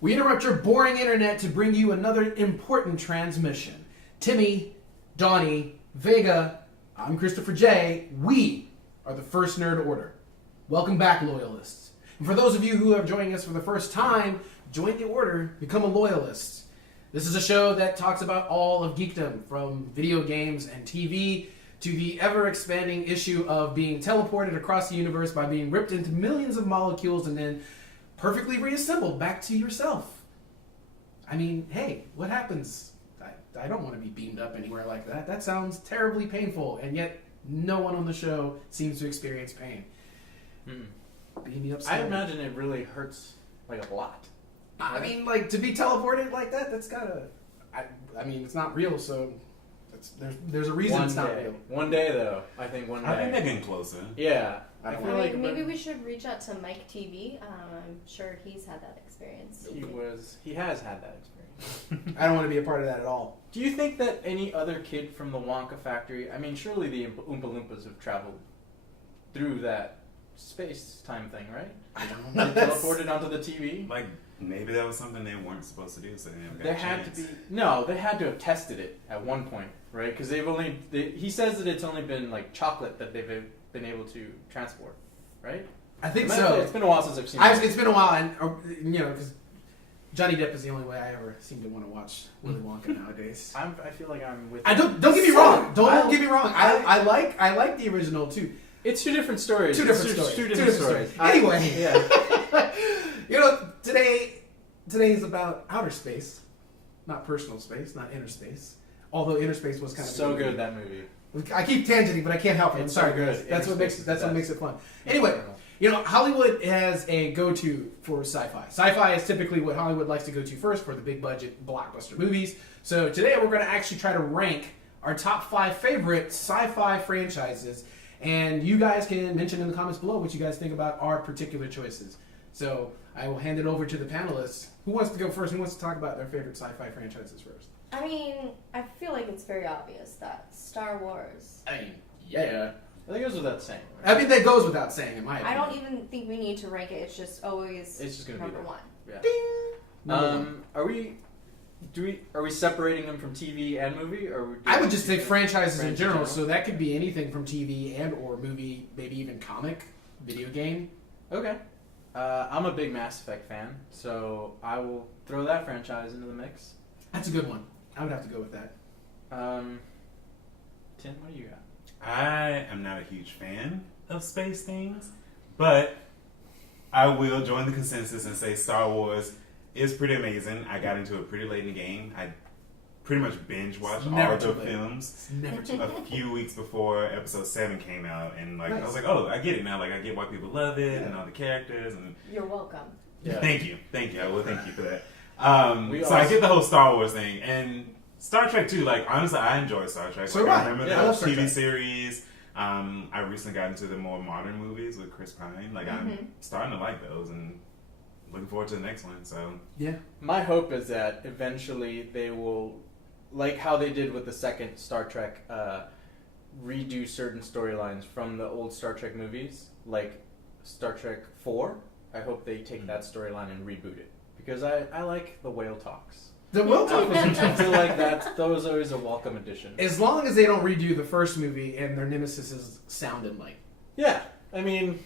We interrupt your boring internet to bring you another important transmission. Timmy, Donnie, Vega, I'm Christopher J. We are the First Nerd Order. Welcome back, loyalists. And for those of you who are joining us for the first time, join the order, become a loyalist. This is a show that talks about all of geekdom, from video games and TV to the ever-expanding issue of being teleported across the universe by being ripped into millions of molecules and then perfectly reassembled back to yourself. I mean, hey, what happens? I don't want to be beamed up anywhere like that. That sounds terribly painful, and yet no one on the show seems to experience pain. Beam me up. I imagine it really hurts like a lot. I mean, like, to be teleported like that, that's gotta... I mean, it's not real, so... There's a reason it's not real. One day, though. I think one day. I think they're getting closer. Yeah. I feel like maybe we should reach out to Mike TV. I'm sure he's had that experience. He has had that experience. I don't want to be a part of that at all. Do you think that any other kid from the Wonka factory, I mean, surely the Oompa Loompas have traveled through that space-time thing, right? I don't know. They teleported onto the TV? Like, maybe that was something they weren't supposed to do, so they never got There a had chance. to be... No, they had to have tested it at one point, right? Because he says that it's only been, like, chocolate that they've been able to transport, right? I think so. It's been a while since I've seen it. It's been a while, and, you know, because Johnny Depp is the only way I ever seem to want to watch Willy Wonka nowadays. I feel like I'm with... Don't get me wrong. Don't get me wrong. I like the original, too. It's two different stories. Two different stories. I- Anyway. Yeah. You know, today is about outer space, not personal space, not inner space. Although inner space was kind of So good, that movie. I keep tangenting, but I can't help it. I'm It's sorry, so good. guys. That's what makes it fun. Yeah. Anyway, you know, Hollywood has a go-to for sci-fi. Sci-fi is typically what Hollywood likes to go to first for the big-budget blockbuster movies. So today we're going to actually try to rank our top 5 favorite sci-fi franchises, and you guys can mention in the comments below what you guys think about our particular choices. So I will hand it over to the panelists. Who wants to go first? Who wants to talk about their favorite sci-fi franchises first? I mean, I feel like it's very obvious that Star Wars. I mean, yeah. I think it goes without saying. Right? I mean, that goes without saying, in my I opinion. don't even think we need to rank it. It's just always It's just gonna be number there. one. Yeah. Are we separating them from TV and movie, or I would just say franchises in general. So that could be anything from TV and or movie, maybe even comic, video game. Okay. I'm a big Mass Effect fan, so I will throw that franchise into the mix. That's a good one. I would have to go with that. Tim, what do you got? I am not a huge fan of space things, but I will join the consensus and say Star Wars is pretty amazing. I got into it pretty late in the game. I pretty much binge watched all of the films It's never too a few weeks before Episode 7 came out, and like Nice. I was like, oh, I get it now. Like I get why people love it and all the characters. And You're welcome. Yeah. thank you. I will thank you for that. I get the whole Star Wars thing, and Star Trek too. Like honestly, I enjoy Star Trek. So Like, do I. I remember Yeah, I the love Star TV Trek. series. I recently got into the more modern movies with Chris Pine. Like I'm starting to like those, and looking forward to the next one. So Yeah. My hope is that eventually they will, like how they did with the second Star Trek, redo certain storylines from the old Star Trek movies, like Star Trek 4. I hope they take that storyline and reboot it, because I like the whale talks. The Will Talk was I fantastic. feel like that was always a welcome addition. As long as they don't redo the first movie and their nemesis is sounded like. Yeah, I mean,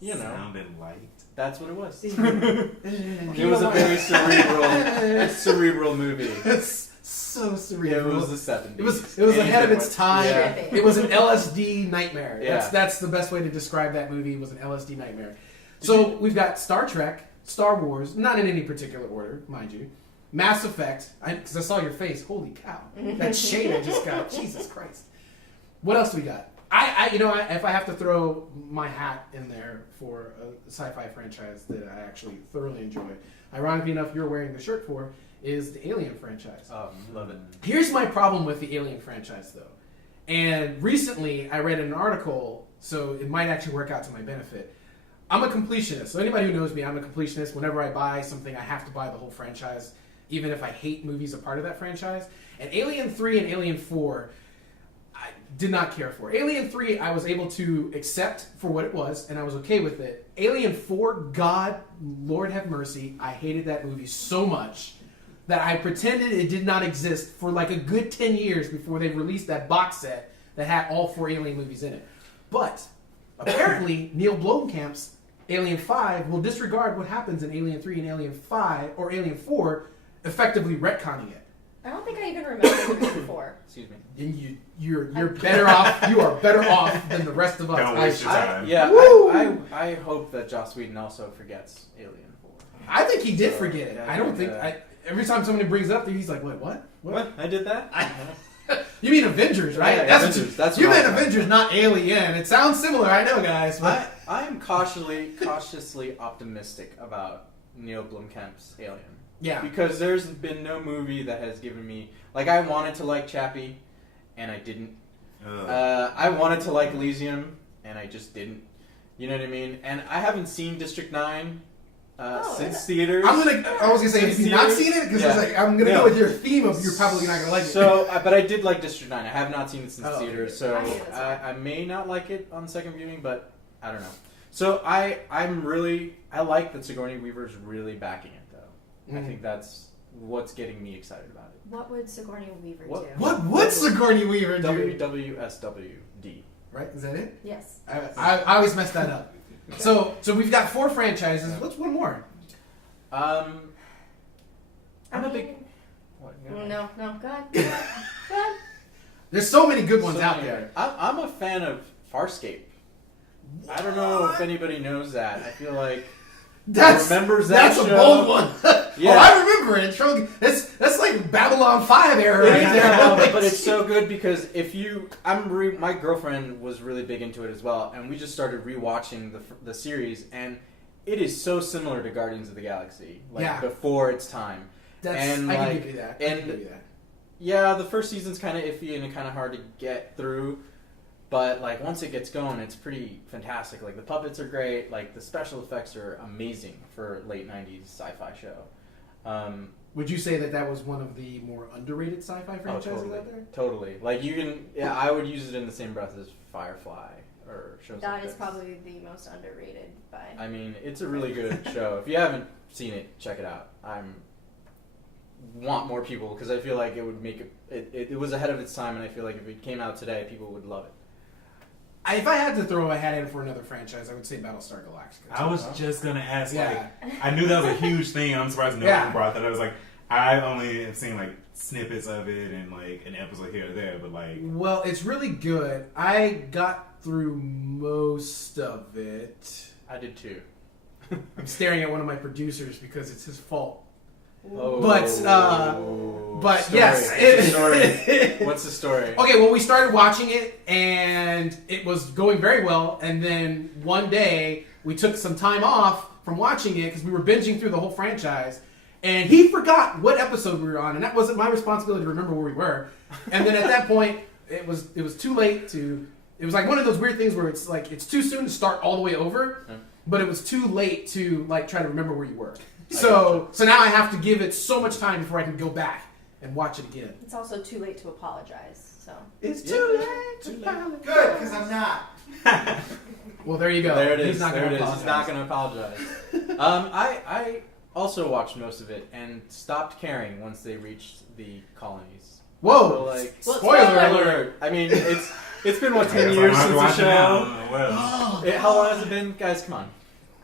you know, sounded light. that's what it was. It was a very cerebral movie. It's so cerebral. It was the 70s. It was ahead of its time. Yeah. It was an LSD nightmare. Yeah. That's the best way to describe that movie. It was an LSD nightmare. So we've got Star Trek, Star Wars, not in any particular order, mind you. Mass Effect, because I saw your face. Holy cow! That shade I just got. Jesus Christ! What else we got? If I have to throw my hat in there for a sci-fi franchise that I actually thoroughly enjoy, ironically enough, you're wearing the shirt for, is the Alien franchise. Love it. Here's my problem with the Alien franchise, though. And recently, I read an article, so it might actually work out to my benefit. I'm a completionist. So anybody who knows me, I'm a completionist. Whenever I buy something, I have to buy the whole franchise, even if I hate movies a part of that franchise. And Alien 3 and Alien 4, did not care for. Alien 3, I was able to accept for what it was, and I was okay with it. Alien 4, God, Lord have mercy, I hated that movie so much that I pretended it did not exist for like a good 10 years before they released that box set that had all 4 Alien movies in it. But apparently, Neil Blomkamp's Alien 5 will disregard what happens in Alien 3 and Alien 5, or Alien 4, effectively retconning it. I don't think I even remember the before. Excuse me. And you're better off. You are better off than the rest of us. Don't waste your time. I hope that Joss Whedon also forgets Alien 4. I think he did So, forget it. yeah, I don't think. yeah. Every time somebody brings it up, he's like, "Wait, what? What? I did that? You mean Avengers, right? Yeah, that's Avengers. what That's you what I meant thought. Avengers, not Alien. It sounds similar, I know, guys. But I am cautiously optimistic about Neil Blomkamp's Alien. yeah, Because there's been no movie that has given me... Like, I wanted to like Chappie, and I didn't. I wanted to like Elysium, and I just didn't. You know what I mean? And I haven't seen District 9 since theaters. I was gonna say, have you not seen it? Because Yeah. I'm gonna go with your theme of you're probably not gonna like it. So, but I did like District 9. I have not seen it since Oh, theaters, so I knew that's right. I may not like it on second viewing, but I don't know. So I like that Sigourney Weaver's really backing it, though. I think that's what's getting me excited about it. What would Sigourney Weaver What- do? What would Sigourney Weaver do? WWSWD. Right? Is that it? Yes. I always mess that up. So we've got 4 franchises. What's one more? I'm a big. What? No, go ahead. Go ahead. There's so many good ones So out many. there. I'm a fan of Farscape. I don't know if anybody knows that. I feel like remembers that That's show. a bold one. Yeah. Oh, I remember it. That's like Babylon 5 era right there. No, but it's so good because if you, my girlfriend was really big into it as well, and we just started rewatching the series, and it is so similar to Guardians of the Galaxy, like Yeah. before its time. That's, I can give you that. I and- can give you that. Yeah, the first season's kind of iffy and kind of hard to get through, but like once it gets going, it's pretty fantastic. Like the puppets are great, like the special effects are amazing for a late '90s sci-fi show. Would you say that was one of the more underrated sci-fi franchises out there? Totally. Like you can, yeah, I would use it in the same breath as Firefly or shows like That is this. probably the most underrated by. I mean, it's a really good show. If you haven't seen it, check it out. Want more people because I feel like it would make it was ahead of its time, and I feel like if it came out today, people would love it. If I had to throw a hat in for another franchise, I would say Battlestar Galactica. I was just gonna ask. Yeah. Like, I knew that was a huge thing. I'm surprised no Yeah. one brought that. I was like, I only have seen like snippets of it and like an episode here or there, but like, Well, it's really good. I got through most of it. I did too. I'm staring at one of my producers because it's his fault. Oh, But story. yes, What's the story? What's the story? Okay, well, we started watching it, and it was going very well. And then one day, we took some time off from watching it because we were binging through the whole franchise. And he forgot what episode we were on, and that wasn't my responsibility to remember where we were. And then at that point, it was too late to. It was like one of those weird things where it's like it's too soon to start all the way over, but it was too late to like try to remember where you were. So now I have to give it so much time before I can go back and watch it again. It's also too late to apologize. So. It's Yeah. too late to apologize. Good, because I'm not. Well, there you go. There it is. He's not there going it to is. He's not going to apologize. I also watched most of it and stopped caring once they reached the colonies. Whoa! So, like, Well, spoiler alert! I mean, it's been what I 10 guess years I'm since gonna the watch it show. now. Well, How long has it been, guys? Come on,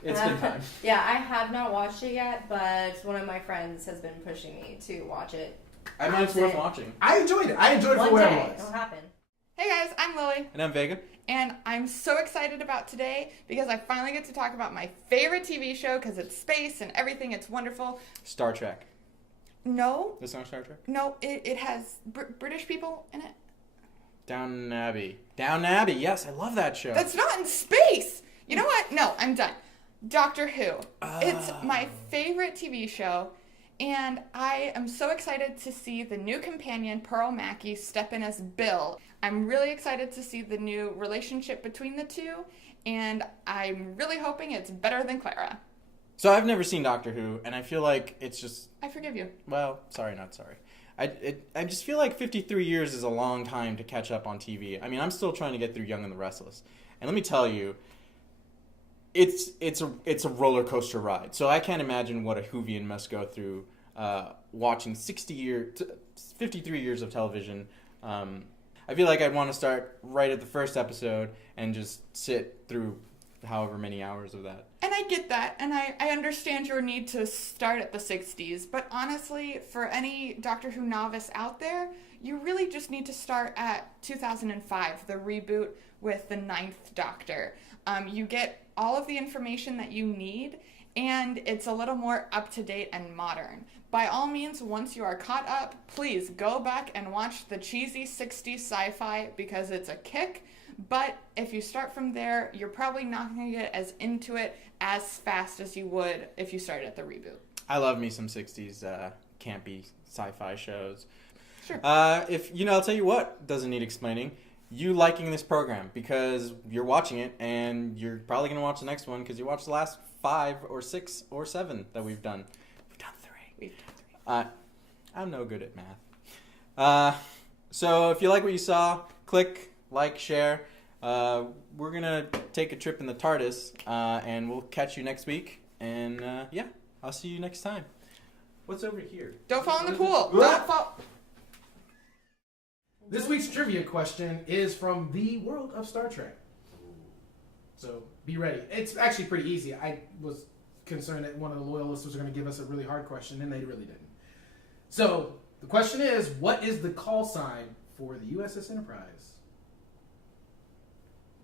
it's been time. Yeah, I have not watched it yet, but one of my friends has been pushing me to watch it. I mean, it's worth watching. I enjoyed it. I enjoyed it One for what day, it it'll was. happen. Hey guys, I'm Lily, And I'm Vega. and I'm so excited about today because I finally get to talk about my favorite TV show because it's space and everything. It's wonderful. Star Trek. No, The song Star Trek. it has British people in it. Downton Abbey. Downton Abbey. Yes, I love that show. That's not in space. You know what? No, I'm done. Doctor Who. It's my favorite TV show, and I am so excited to see the new companion, Pearl Mackie, step in as Bill. I'm really excited to see the new relationship between the two, and I'm really hoping it's better than Clara. So I've never seen Doctor Who, and I feel like it's just I forgive you. well, sorry, not sorry. I just feel like 53 years is a long time to catch up on TV. I mean, I'm still trying to get through Young and the Restless, and let me tell you, it's a roller coaster ride. So I can't imagine what a Whovian must go through watching 53 years of television. I feel like I'd want to start right at the first episode and just sit through however many hours of that. And I get that, and I understand your need to start at the 60s, but honestly, for any Doctor Who novice out there, you really just need to start at 2005, the reboot with the 9th Doctor. You get all of the information that you need, and it's a little more up-to-date and modern. By all means, once you are caught up, please go back and watch the cheesy 60s sci-fi because it's a kick. But if you start from there, you're probably not going to get as into it as fast as you would if you started at the reboot. I love me some 60s campy sci-fi shows. Sure. I'll tell you what doesn't need explaining. You liking this program because you're watching it, and you're probably going to watch the next one because you watched the last 5 or 6 or 7 that we've done. We've done 3. I'm no good at math. So if you like what you saw, click, like, share. We're going to take a trip in the TARDIS, and we'll catch you next week. And, I'll see you next time. What's over here? Don't fall in the pool. Don't fall. This week's trivia question is from the world of Star Trek. So be ready. It's actually pretty easy. I was concerned that one of the loyalists was going to give us a really hard question, and they really didn't. So the question is, what is the call sign for the USS Enterprise?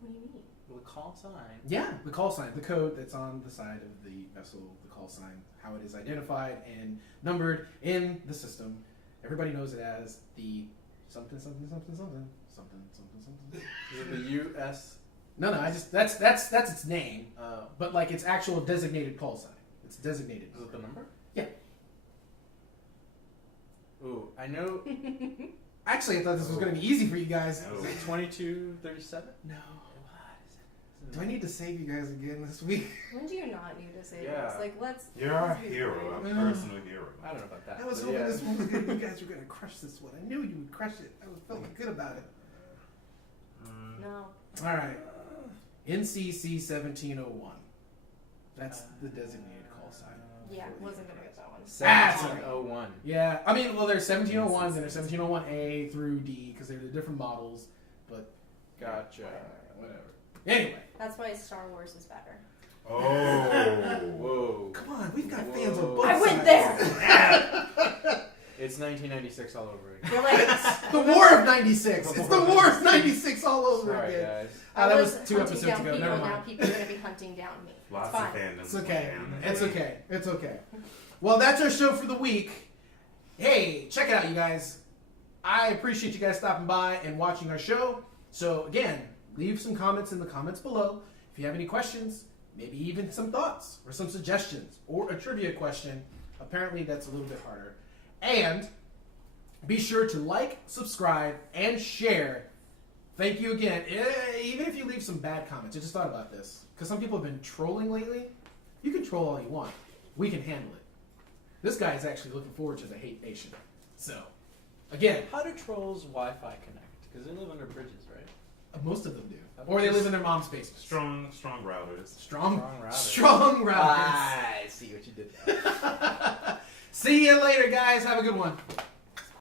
What do you mean? The call sign? Yeah, the call sign, the code that's on the side of the vessel, the call sign, how it is identified and numbered in the system. Everybody knows it as the something, something, something, something, something, something, something. Is it the U.S.? No, that's its name, but like its actual designated call sign. It's designated. Is it the number? Yeah. Ooh, I know. Actually, I thought this was going to be easy for you guys. No. Is it 2237? No. What? Do I need to save you guys again this week? When do you not need to say Yeah. this? Like, let's. You're our let's be hero, a frank. personal hero. I don't know about that. I was but hoping yeah. this one was good. You guys were going to crush this one. I knew you would crush it. I was feeling good about it. No. All right. NCC 1701. That's the designated call sign. Yeah, wasn't gonna get that one. 1701. Yeah, I mean, well, there's 1701s and there's 1701A through D because they're the different models, but Gotcha. whatever. Anyway, That's why Star Wars is better. Oh. Whoa. come on, we've got Whoa. fans on both I sides. went there. It's 1996 all over again. You're like, The War of 96. It's the War of 96 all over Sorry, again. guys. That was 2 hunting episodes down ago. people, Never Now mind. people are gonna be hunting down me. Lots It's of fine. fandoms. It's okay. down It's there. okay. It's okay. Well, that's our show for the week. Hey, check it out, you guys. I appreciate you guys stopping by and watching our show. So, again, leave some comments in the comments below. If you have any questions, maybe even some thoughts or some suggestions or a trivia question. Apparently, that's a little bit harder. And be sure to like, subscribe, and share. Thank you again. Even if you leave some bad comments, I just thought about this. Because some people have been trolling lately. You can troll all you want. We can handle it. This guy is actually looking forward to the hate nation. So, again, How do trolls Wi-Fi connect? Because they live under bridges, right? most of them do. Or they live in their mom's basement. Strong routers. Strong routers. Strong routers. I see what you did there. See you later, guys. Have a good one.